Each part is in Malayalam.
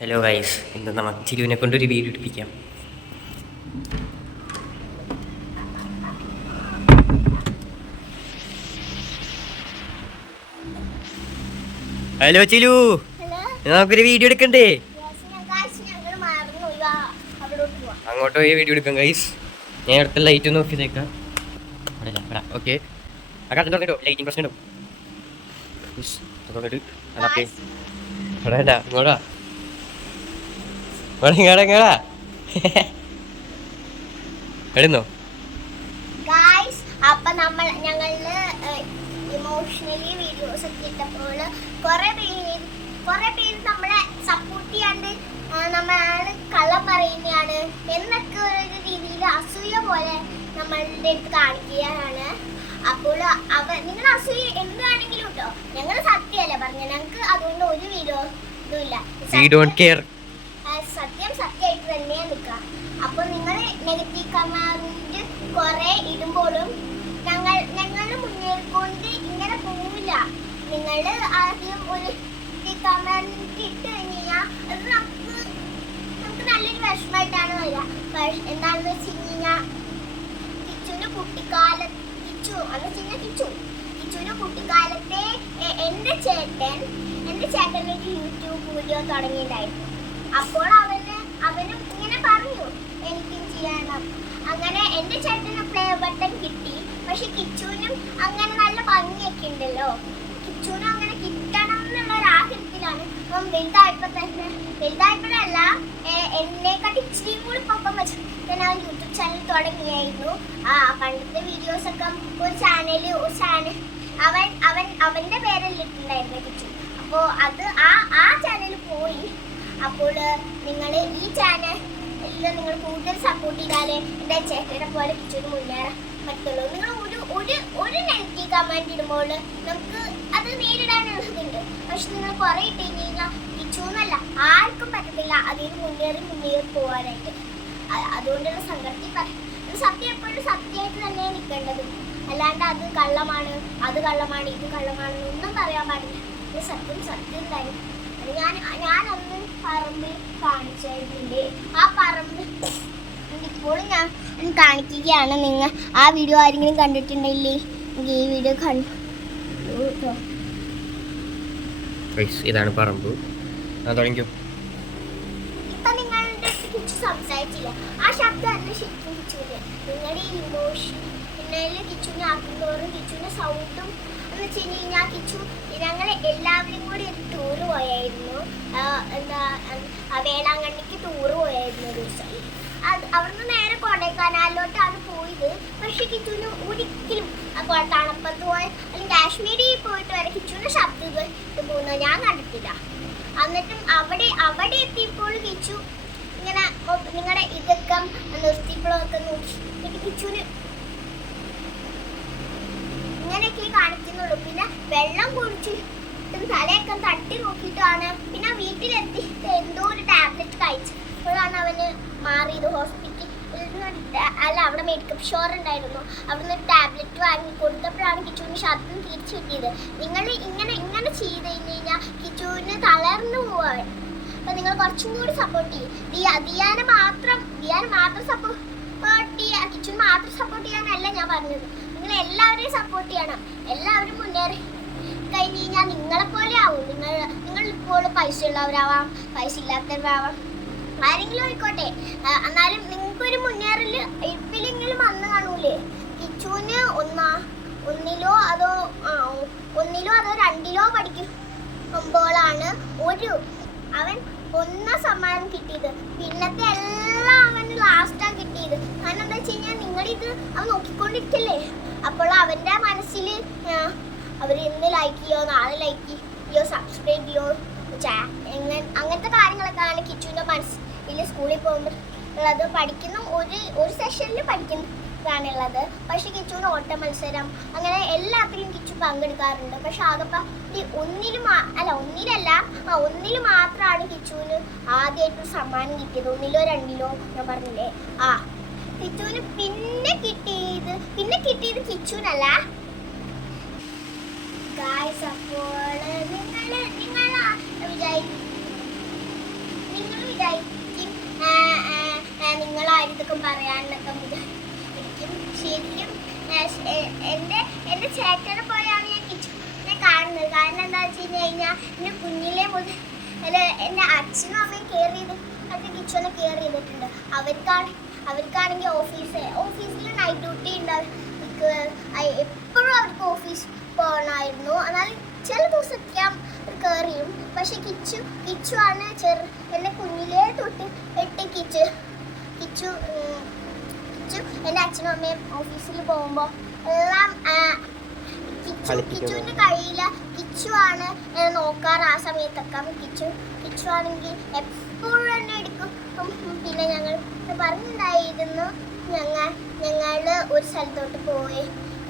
ഹലോ ഗൈസ്, ഇന്ന് നമുക്ക് ചിരുവിനെ കൊണ്ടൊരു വീഡിയോ എടുപ്പിക്കാം. ഹലോ ചിലു, നമുക്കൊരു വീഡിയോ എടുക്കണ്ടേ? അങ്ങോട്ട് പോയി വീഡിയോ എടുക്കാം ഗൈസ്. ഞാൻ അടുത്ത ലൈറ്റ് ഒന്ന് ഓഫ് ചെയ്തേക്കാം. ഓക്കെ, ലൈറ്റിംഗ് പ്രശ്നം ഉണ്ടാവും. ഇങ്ങോട്ടാ എഴുന്നോ. അപ്പൊ ഞങ്ങള് ഇമോഷണലി വീഡിയോസ് ഒക്കെ ഇട്ടപ്പോൾ കുറെ പേര് നമ്മളെ സപ്പോർട്ട് ചെയ്യാണ്ട് നമ്മള് കള്ളം പറയുന്നതാണ് എന്നൊക്കെ ഒരു രീതിയിൽ അസൂയ പോലെ നമ്മളുടെ അടുത്ത് കാണിക്കുകയാണ്. അപ്പോൾ നിങ്ങൾ അസൂയ എന്താണെങ്കിലും കേട്ടോ, ഞങ്ങൾ സത്യമല്ല പറഞ്ഞ, ഞങ്ങൾക്ക് അതുകൊണ്ട് ഒരു വിരോധവും ഇല്ല. സത്യം സത്യമായിട്ട് തന്നെയാണ് നിൽക്കുക. അപ്പൊ നിങ്ങൾ നെഗറ്റീവ് കമന്റ് കുറെ ഇടുമ്പോഴും ഞങ്ങൾ മുന്നേറിക്കൊണ്ട് ഇങ്ങനെ പോവില്ല. നിങ്ങൾ ആദ്യം ഒരു കമന്റ് ഇട്ട് കഴിഞ്ഞാൽ അത് നമുക്ക് നല്ലൊരു വിഷമമായിട്ടാണ് വരിക. എന്താണെന്ന് വെച്ച് കഴിഞ്ഞാൽ കിച്ചുവിന്റെ കുട്ടിക്കാലത്തെ എന്റെ ചേട്ടൻ ഒരു യൂട്യൂബ് വീഡിയോ തുടങ്ങിയിട്ടുണ്ടായിരുന്നു. അപ്പോൾ അവനും ഇങ്ങനെ പറഞ്ഞു എനിക്കും ചെയ്യണം. അങ്ങനെ എന്റെ ചേട്ടന് പ്ലേ ബട്ടൺ കിട്ടി. പക്ഷെ കിച്ചുവിനും അങ്ങനെ നല്ല ഭംഗിയൊക്കെ ഉണ്ടല്ലോ, കിച്ചുവിനും അങ്ങനെ കിട്ടണം എന്നുള്ള ഒരു ആഗ്രഹത്തിലാണ് അപ്പം വലുതായപ്പോഴല്ല എന്നെക്കാട്ടി ഇച്ചിരിയും കൂടി പൊക്കം വെച്ചു ഞാൻ യൂട്യൂബ് ചാനൽ തുടങ്ങിയായിരുന്നു. പണ്ടത്തെ വീഡിയോസ് ഒക്കെ ഒരു ചാനൽ അവന്റെ പേരിൽ ഇട്ടുണ്ടായിരുന്നു കിച്ചു. അപ്പോൾ അത് ആ ചാനൽ പോയി. അപ്പോൾ നിങ്ങൾ ഈ ചാനലിൽ നിങ്ങൾ കൂടുതൽ സപ്പോർട്ട് ചെയ്താലേ എൻ്റെ ചേട്ടനെ പോലെ കിച്ചൂന് മുന്നേറാൻ പറ്റുള്ളൂ. നിങ്ങൾ ഒരു നെഗറ്റീവ് കമൻറ്റ് ഇടുമ്പോൾ നമുക്ക് അത് നേരിടാനുള്ളതുണ്ട്. പക്ഷെ നിങ്ങൾ കുറേ ഇട്ട് കഴിഞ്ഞാൽ കിച്ചൂന്നല്ല ആർക്കും പറ്റത്തില്ല അതിൽ മുന്നേറി പോകാനായിട്ട്. അതുകൊണ്ടുള്ള സങ്കടത്തിൽ പറയും, സത്യം എപ്പോഴും സത്യമായിട്ട് തന്നെ നിൽക്കേണ്ടത്. അല്ലാണ്ട് അത് കള്ളമാണ് ഇത് കള്ളമാണെന്നൊന്നും പറയാൻ പാടില്ല. സത്യം തന്നെ. ഞാനൊന്ന് പറമ്പിൽ കാണിച്ചിട്ടുണ്ട്. ആ പറമ്പ് ഇപ്പോഴും ഞാൻ കാണിക്കുകയാണ്. നിങ്ങൾ ആ വീഡിയോ ആരെങ്കിലും കണ്ടിട്ടുണ്ടെങ്കിൽ ഈ വീഡിയോ കണ്ടു. ഇതാണ് പറമ്പ്. ഇപ്പൊ നിങ്ങളുടെ കിച്ചു സംസാരിച്ചില്ല, ആ ശബ്ദം അല്ല ശരിക്കും കിച്ചുവിന്. നിങ്ങളുടെ ഈ ഇമോഷൻ കിച്ചുവിനെ ആക്കുന്തോറും കിച്ചുവിന്റെ സൗണ്ടും എന്ന് വെച്ച് കഴിഞ്ഞാൽ കിച്ചു ഞങ്ങൾ എല്ലാവരും കൂടി ഒരു ടൂറ് പോയായിരുന്നു. വേളാങ്കണ്ണിക്ക് ടൂറ് പോയായിരുന്നു ഒരു ദിവസം. അവിടുന്ന് നേരെ കൊടൈക്കനാലിലോട്ടാണ് പോയത്. പക്ഷെ കിച്ചുവിന് ഒരിക്കലും തണുപ്പത്ത് പോയി അല്ലെങ്കിൽ കാശ്മീരിൽ പോയിട്ട് വരെ കിച്ചുവിന്റെ ശബ്ദം പോകുന്നത് ഞാൻ കണ്ടിട്ടില്ല. എന്നിട്ടും അവിടെ എത്തിയപ്പോൾ കിച്ചു ഇങ്ങനെ നിങ്ങളുടെ ഇതൊക്കെ നിർത്തിയപ്പോഴൊക്കെ നോക്കി കിച്ചുവിന് ഇങ്ങനെയൊക്കെ കാണിക്കുന്നുള്ളൂ. പിന്നെ വെള്ളം കുടിച്ചിട്ടും തലയൊക്കെ തട്ടി നോക്കിയിട്ടാണ്. പിന്നെ വീട്ടിലെത്തി എന്തോ ഒരു ടാബ്ലറ്റ് കഴിച്ചപ്പോഴാണ് അവന് മാറിയത്. ഹോസ്പിറ്റലിൽ അവിടെ മെഡിക്കൽ സ്റ്റോർ ഉണ്ടായിരുന്നു, അവിടുന്ന് ഒരു ടാബ്ലറ്റ് വാങ്ങി കൊടുത്തപ്പോഴാണ് കിച്ചുവിന് ശബ്ദം തിരിച്ചു കിട്ടിയത്. നിങ്ങൾ ഇങ്ങനെ ചെയ്ത് കഴിഞ്ഞാൽ കിച്ചുവിന് തളർന്നു പോവാൻ. അപ്പൊ നിങ്ങൾ കുറച്ചും കൂടി സപ്പോർട്ട് ചെയ്യും. ദിയാനെ മാത്രം സപ്പോർട്ട് ചെയ്യുക, കിച്ചുവിന് മാത്രം സപ്പോർട്ട് ചെയ്യാനല്ല ഞാൻ പറഞ്ഞത്. നിങ്ങൾ എല്ലാവരെയും സപ്പോർട്ട് ചെയ്യണം. എല്ലാവരും മുന്നേറി കഴിഞ്ഞ് കഴിഞ്ഞാൽ നിങ്ങളെപ്പോലെ ആവും. നിങ്ങൾ ഇപ്പോൾ പൈസ ഉള്ളവരാവാം, പൈസ ഇല്ലാത്തവരാവാം, ആരെങ്കിലും ആയിക്കോട്ടെ. എന്നാലും നിങ്ങൾക്കൊരു മുന്നേറല് ഇപ്പിലെങ്കിലും വന്ന് കാണൂലേ. കിച്ചുവിന് ഒന്നിലോ അതോ രണ്ടിലോ പഠിക്കുമ്പോഴാണ് അവൻ 1 സമ്മാനം കിട്ടിയത്. പിന്നത്തെ എല്ലാം അവന് ലാസ്റ്റാണ് കിട്ടിയത്. കാരണം എന്താ വെച്ച് കഴിഞ്ഞാൽ നിങ്ങളിത് അവൻ നോക്കിക്കൊണ്ടിരിക്കല്ലേ. അപ്പോൾ അവൻ്റെ മനസ്സിൽ അവർ ഇന്ന് ലൈക്ക് ചെയ്യോ, നാളെ ലൈക്ക് ചെയ്യോ, സബ്സ്ക്രൈബ് ചെയ്യോ, അങ്ങനത്തെ കാര്യങ്ങളൊക്കെയാണ് കിച്ചുവിൻ്റെ മനസ്സിൽ. സ്കൂളിൽ പോകുമ്പോൾ ഉള്ളത് പഠിക്കുന്ന ഒരു സെഷനിൽ പഠിക്കുന്നതാണുള്ളത്. പക്ഷെ കിച്ചുവിൻ്റെ ഓട്ട മത്സരം അങ്ങനെ എല്ലാത്തിലും കിച്ചു പങ്കെടുക്കാറുണ്ട്. പക്ഷെ ആകെപ്പാ ഒന്നിൽ മാത്രമാണ് കിച്ചുവിന് ആദ്യമായിട്ട് സമ്മാനം കിട്ടിയത്. 1ലോ 2ലോ ഞാൻ പറഞ്ഞില്ലേ. കിച്ചുവിന് പിന്നെ കിട്ടിയത് കിച്ചുവിനല്ല. അപ്പോൾ നിങ്ങൾ എന്തൊക്കെ പറയാനൊക്കെ എനിക്കും ശരിക്കും എൻ്റെ ചേട്ടനെ പോലെയാണ് ഞാൻ കിച്ചുവിനെ കാണുന്നത്. കാരണം എന്താ വെച്ച് കഴിഞ്ഞാൽ എൻ്റെ കുഞ്ഞിലെ മുതൽ എൻ്റെ അച്ഛനും അമ്മയും കെയർ ചെയ്ത് അത് കിച്ചുവിനെ കെയർ ചെയ്തിട്ടുണ്ട്. അവർക്കാണെങ്കിൽ ഓഫീസിൽ നൈറ്റ് ഡ്യൂട്ടി ഉണ്ടാവും. എപ്പോഴും അവർക്ക് ഓഫീസ് പോകണമായിരുന്നു. എന്നാലും ചില ദിവസമൊക്കെ അവർ കെയർ ചെയ്യും. പക്ഷെ കിച്ചു ആണ് എൻ്റെ കുഞ്ഞിലേ തൊട്ട് കിച്ചു എൻ്റെ അച്ഛനും അമ്മയും ഓഫീസിൽ പോകുമ്പോൾ എല്ലാം കിച്ചുവിൻ്റെ കയ്യിൽ കിച്ചു ആണ് നോക്കാറ്. ആ സമയത്തൊക്കെ കിച്ചു ആണെങ്കിൽ എപ്പോഴും എന്നെ എടുക്കും. പിന്നെ ഞങ്ങൾ പറഞ്ഞിട്ടുണ്ടായിരുന്നു ഞങ്ങൾ ഒരു സ്ഥലത്തോട്ട് പോയി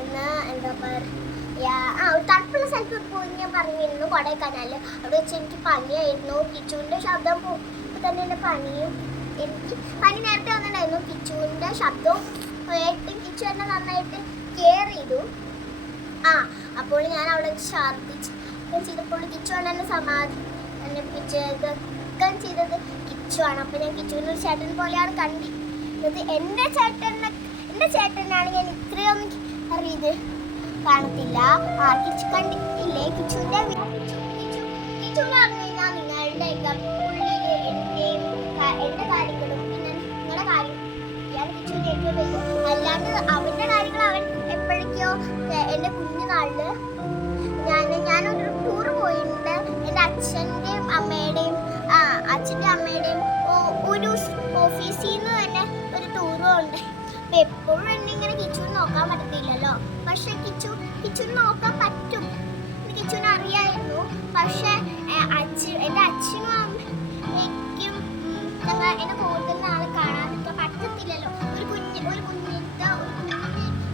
എന്ന് എന്താ പറയുക ഒരു തണുപ്പുള്ള സ്ഥലത്തോട്ട് പോയി ഞാൻ പറഞ്ഞിരുന്നു. കൊടൈക്കനാലിൽ അവിടെ വെച്ച് എനിക്ക് പനിയായിരുന്നു. കിച്ചുവിൻ്റെ ശബ്ദം പോകുമ്പോൾ തന്നെ എൻ്റെ പനിയും എനിക്ക് പനി നേരത്തെ വന്നിട്ടുണ്ടായിരുന്നു. കിച്ചുവിൻ്റെ ശബ്ദവും കേട്ട് കിച്ചു എന്നെ നന്നായിട്ട് കെയർ ചെയ്തു. അപ്പോൾ ഞാൻ അവിടെ ചെയ്തപ്പോൾ കിച്ചു ആണ് എന്നെ സമാധാനിപ്പിച്ചതൊക്കെ ചെയ്തത് കിച്ചുവാണ്. അപ്പോൾ ഞാൻ കിച്ചുവിൻ്റെ ഒരു ചേട്ടൻ പോലെയാണ് കണ്ടത്. എൻ്റെ ചേട്ടനാണ് ഞാൻ ഇത്രയൊന്നും അറിയത് കാണത്തില്ല. കിച്ചു കണ്ടിട്ടില്ലേ? കിച്ചുവിൻ്റെ പറഞ്ഞു കഴിഞ്ഞാൽ നിങ്ങളുടെയൊക്കെ ഉള്ളിൽ എൻ്റെ കാര്യങ്ങളും പിന്നെ നിങ്ങളുടെ കാര്യം കിച്ചുവിൻ്റെ ഏറ്റവും വലിയ അല്ലാണ്ട് അവൻ്റെ കാര്യങ്ങൾ അവൻ എപ്പോഴേക്കോ എൻ്റെ കുഞ്ഞുനാളില് ഞാനൊരു ടൂർ പോയിട്ടുണ്ട്. എൻ്റെ അച്ഛൻ്റെയും അമ്മയുടെയും ഒരു ഓഫീസിൽ നിന്ന് തന്നെ ഒരു ടൂറും ഉണ്ട്. അപ്പം എപ്പോഴും എന്നെ ഇങ്ങനെ കിച്ചുവിന് നോക്കാൻ പറ്റത്തില്ലല്ലോ. പക്ഷെ കിച്ചുവിന് നോക്കാൻ പറ്റും, കിച്ചുവിന് അറിയായിരുന്നു. പക്ഷെ എൻ്റെ അച്ഛനും അമ്മയ്ക്കും എന്നെ കൂടുതൽ നാളെ കാണാനൊക്കെ പറ്റത്തില്ലല്ലോ. ഒരു കുഞ്ഞിൻ്റെ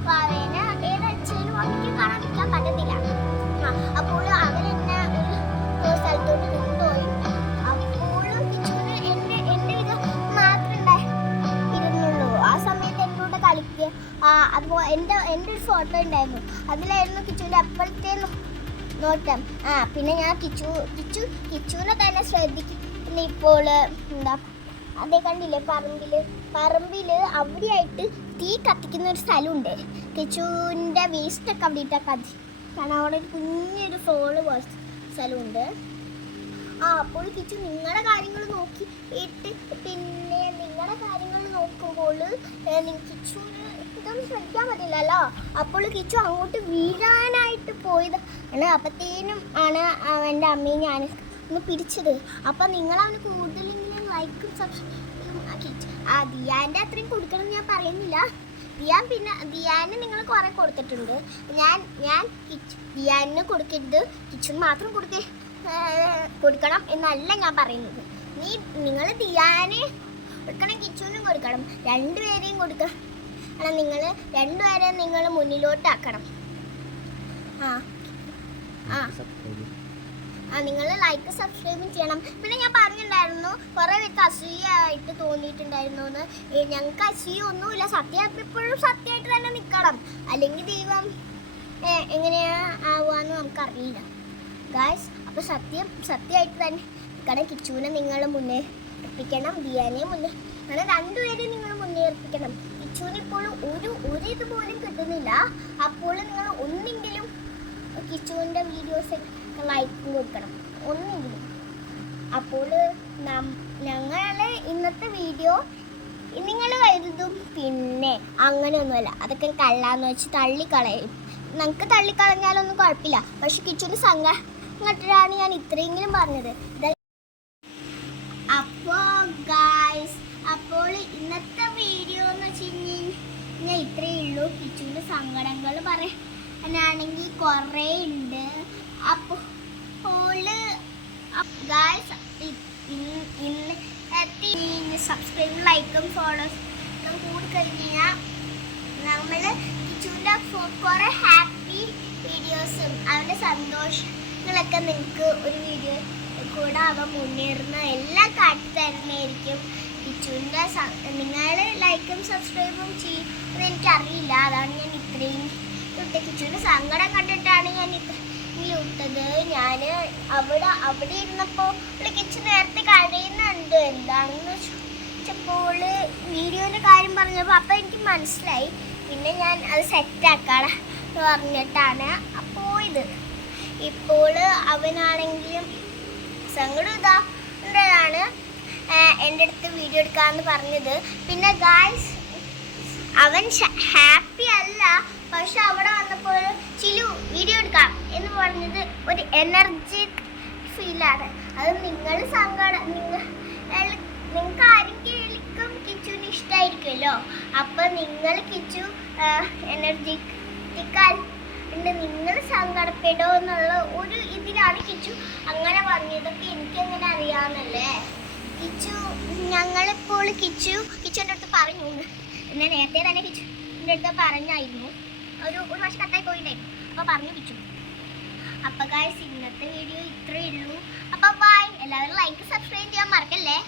വാവേനെ ഏതച്ഛനും അമ്മയ്ക്കും കാണാതിരിക്കാൻ പറ്റത്തില്ല. അപ്പോൾ അവരെന്നെ ഒരു സ്ഥലത്തോട്ട് കൊണ്ടുപോയി. അപ്പോൾ കിച്ചുവിന് എൻ്റെ ഇത് മാത്രമേ ഇരുന്നുള്ളൂ. ആ സമയത്ത് എന്നോട് കളിക്കുക. അതുപോലെ എൻ്റെ ഒരു ഫോട്ടോ ഉണ്ടായിരുന്നു. അതിലായിരുന്നു കിച്ചുവിൻ്റെ അപ്പോഴത്തെ നോട്ടം. പിന്നെ ഞാൻ കിച്ചുവിനെ തന്നെ ശ്രദ്ധിക്കുന്നു. ഇപ്പോൾ എന്താ അതേ കണ്ടില്ലേ പറമ്പിൽ അവിടെയായിട്ട് തീ കത്തിക്കുന്ന ഒരു സ്ഥലമുണ്ട്. കിച്ചുവിൻ്റെ വേസ്റ്റൊക്കെ അവിടെ ഇട്ടാൽ കാരണം അവിടെ ഒരു കുഞ്ഞൊരു ഫോള് പോലെ സ്ഥലമുണ്ട്. അപ്പോൾ കിച്ചു നിങ്ങളുടെ കാര്യങ്ങൾ നോക്കിയിട്ട് പിന്നെ നിങ്ങളുടെ കാര്യങ്ങൾ നോക്കുമ്പോൾ കിച്ചുവിന് ഇതൊന്നും ശ്രദ്ധിക്കാൻ പറ്റില്ലല്ലോ. അപ്പോൾ കിച്ചു അങ്ങോട്ട് വീഴാനായിട്ട് പോയത് അപ്പത്തേനും ആണ് എൻ്റെ അമ്മയും ഞാൻ ഒന്ന് പിടിച്ചത്. അപ്പം നിങ്ങളവന് കൂടുതലെങ്കിലും ലൈക്കും സബ്സ്ക്രൈബും ദിയാൻ്റെ അത്രയും കൊടുക്കണം ഞാൻ പറയുന്നില്ല. ദിയാന് നിങ്ങൾ കുറേ കൊടുത്തിട്ടുണ്ട്. ഞാൻ ദിയാന് കൊടുക്കരുത്, കിച്ചുവിന് മാത്രം കൊടുക്കണം എന്നല്ല ഞാൻ പറയുന്നത്. നിങ്ങൾ ദിയാന് കൊടുക്കണം, കിച്ചുവിനും കൊടുക്കണം, രണ്ടുപേരെയും കൊടുക്കണം. നിങ്ങൾ രണ്ടുപേരെയും നിങ്ങൾ മുന്നിലോട്ടാക്കണം. നിങ്ങൾ ലൈക്ക് സബ്സ്ക്രൈബും ചെയ്യണം. പിന്നെ ഞാൻ പറഞ്ഞിട്ടുണ്ടായിരുന്നു കുറേ പേർക്ക് അസൂയായിട്ട് തോന്നിയിട്ടുണ്ടായിരുന്നു എന്ന്. ഞങ്ങൾക്ക് അസൂയൊന്നുമില്ല. എപ്പോഴും സത്യമായിട്ട് തന്നെ നിൽക്കണം, അല്ലെങ്കിൽ ദൈവം എങ്ങനെയാ ആവുകയെന്ന് നമുക്കറിയില്ല ഗായ്സ്. അപ്പോൾ സത്യമായിട്ട് തന്നെ നിൽക്കണം. കിച്ചുവിനെ നിങ്ങൾ മുന്നേറിപ്പിക്കണം, ദിയാനെ അങ്ങനെ രണ്ടുപേരെയും നിങ്ങൾ മുന്നേറിപ്പിക്കണം. കിച്ചുവിന് ഇപ്പോഴും ഒരു ഇതുപോലും കിട്ടുന്നില്ല. അപ്പോൾ നിങ്ങൾ ഒന്നെങ്കിലും കിച്ചുവിൻ്റെ വീഡിയോസ് ലൈക്കും കൊടുക്കണം, ഒന്നെങ്കിലും. അപ്പോൾ ഞങ്ങൾ ഇന്നത്തെ വീഡിയോ നിങ്ങൾ കരുതും പിന്നെ അങ്ങനെയൊന്നുമല്ല, അതൊക്കെ കള്ളാന്ന് വെച്ച് തള്ളിക്കളയും. നമുക്ക് തള്ളിക്കളഞ്ഞാലൊന്നും കുഴപ്പമില്ല. പക്ഷെ കിച്ചുവിന് സംഘടനാണ് ഞാൻ ഇത്രയെങ്കിലും പറഞ്ഞത്. അപ്പോൾ ഇന്നത്തെ വീഡിയോ എന്ന് വെച്ച് കഴിഞ്ഞാൽ ഇത്രയേ ഉള്ളൂ. കിച്ചുവിൻ്റെ സങ്കടങ്ങൾ പറയാനാണെങ്കിൽ കുറേ ഉണ്ട്. അപ്പോൾ ഇന്ന് സബ്സ്ക്രൈബും ലൈക്കും ഫോളോസും കൂടി കഴിഞ്ഞാൽ നമ്മൾ കിച്ചുവിൻ്റെ കുറേ ഹാപ്പി വീഡിയോസും അവൻ്റെ സന്തോഷങ്ങളൊക്കെ നിങ്ങൾക്ക് ഒരു വീഡിയോ കൂടെ അവ മുന്നേറുന്ന എല്ലാം കാട്ടി തരുന്നതായിരിക്കും. കിച്ചുവിൻ്റെ നിങ്ങൾ ലൈക്കും സബ്സ്ക്രൈബും ചെയ്യുന്നത് എനിക്കറിയില്ല. അതാണ് ഞാൻ ഇത്രയും കിച്ചുവിൻ്റെ സങ്കടം കണ്ടിട്ടാണ് ഞാൻ ഇട്ടത്. ഞാൻ അവിടെ ഇരുന്നപ്പോൾ കിച്ചു നേരത്തെ കരയുന്നുണ്ട്. എന്താണെന്ന് വെച്ചാൽ അപ്പോൾ വീഡിയോൻ്റെ കാര്യം പറഞ്ഞപ്പോൾ അപ്പം എനിക്ക് മനസ്സിലായി. പിന്നെ ഞാൻ അത് സെറ്റാക്കാണ് എന്ന് പറഞ്ഞിട്ടാണ് അപ്പോൾ ഇത്. ഇപ്പോൾ അവനാണെങ്കിലും സങ്കടം ഇതാണ് എൻ്റെ അടുത്ത് വീഡിയോ എടുക്കാമെന്ന് പറഞ്ഞത്. പിന്നെ ഗായ്സ് അവൻ ഹാപ്പി അല്ല, പക്ഷെ അവിടെ വന്നപ്പോൾ ചിലു വീഡിയോ എടുക്കാം എന്ന് പറഞ്ഞത് ഒരു എനർജി ഫീലാണ്. അത് നിങ്ങൾ നിങ്ങൾക്ക് ആരെങ്കിലും കിച്ചുവിന് ഇഷ്ടമായിരിക്കുമല്ലോ. അപ്പം നിങ്ങൾ കിച്ചു എനർജറ്റിക്കാൽ ഉണ്ട്, നിങ്ങൾ സങ്കടപ്പെടുമോ എന്നുള്ള ഒരു ഇതിലാണ് കിച്ചു അങ്ങനെ പറഞ്ഞതൊക്കെ എനിക്കെങ്ങനെ അറിയാമെന്നല്ലേ. ഞങ്ങളിപ്പോൾ കിച്ചുവിൻ്റെ അടുത്ത് പറഞ്ഞു, എന്നെ നേരത്തെ തന്നെ കിച്ചുവിൻ്റെ അടുത്ത് പറഞ്ഞായിരുന്നു. ഒരു വർഷം കട്ടായി പോയിട്ടായിരുന്നു. അപ്പോൾ പറഞ്ഞു കിച്ചു. അപ്പോൾ ഗായ്സ് ഇന്നത്തെ വീഡിയോ ഇത്രയേ ഉള്ളൂ. അപ്പോൾ ബൈ. എല്ലാവരും ലൈക്ക് സബ്സ്ക്രൈബ് ചെയ്യാൻ മറക്കല്ലേ.